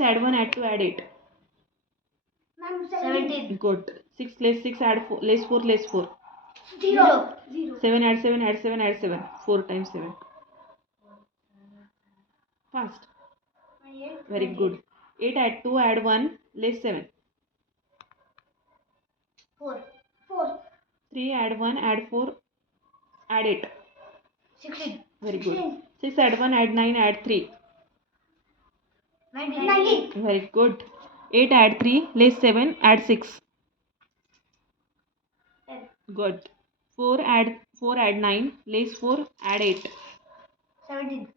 add 1, add 2, add 8. 17. Good. 6 less 6, add 4, less 4, less 4. 0. 7, add 7, add 7, add 7. 4 times 7. Fast. Very good. 8, add 2, add 1, less 7. 4. 3, add 1, add 4, add 8. 16. Very good. 6, add 1, add 9, add 3. 19. Very good. 8, add 3, less 7, add 6. 10. Good. 4, add 9, less 4, add 8. 17.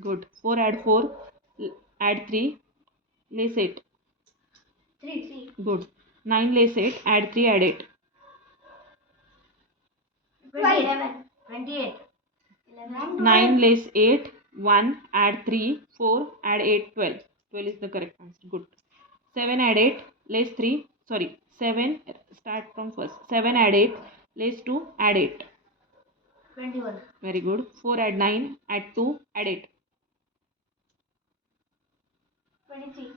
Good. 4, add 4, add 3, less 8. 3. Good. 9 less 8, add 3, add 8. 11. 28. 9 less 8, 1, add 3, 4, add 8, 12. 12 is the correct answer. Good. 7, add 8, less 3, sorry, 7, start from first. 7, add 8, less 2, add 8. 21. Very good. 4, add 9, add 2, add 8. 23.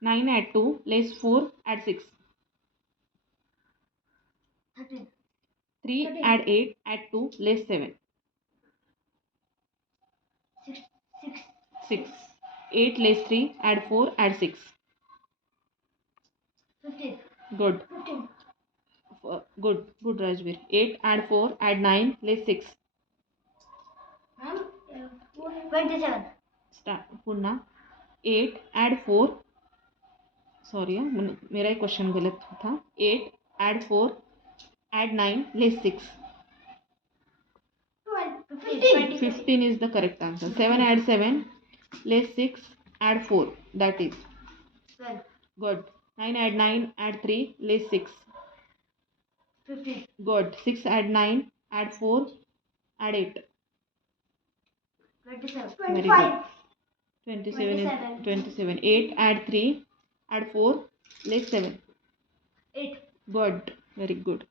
9, add 2, less 4, add 6. 13. 3, 13. add 8, add 2, less 7. 6. 6. 8 less 3, add 4, add 6. 15. Good. 15. Good, Rajveer. 8, add 4, add 9, less 6. 27. Start. पुन्हा 8, add 4. Sorry मेरा एक question गलत था. 8, add 4, add 9, less 6. 15 is the correct answer. 7, add 7, less 6, add 4. That is 12. good. 9, add 9, add 3, less 6. 15. Good. 6, add 9, add 4, add 8. 27. Very good. 27 is 27. 8, add 3, add 4, less 7. 8. Good. Very good.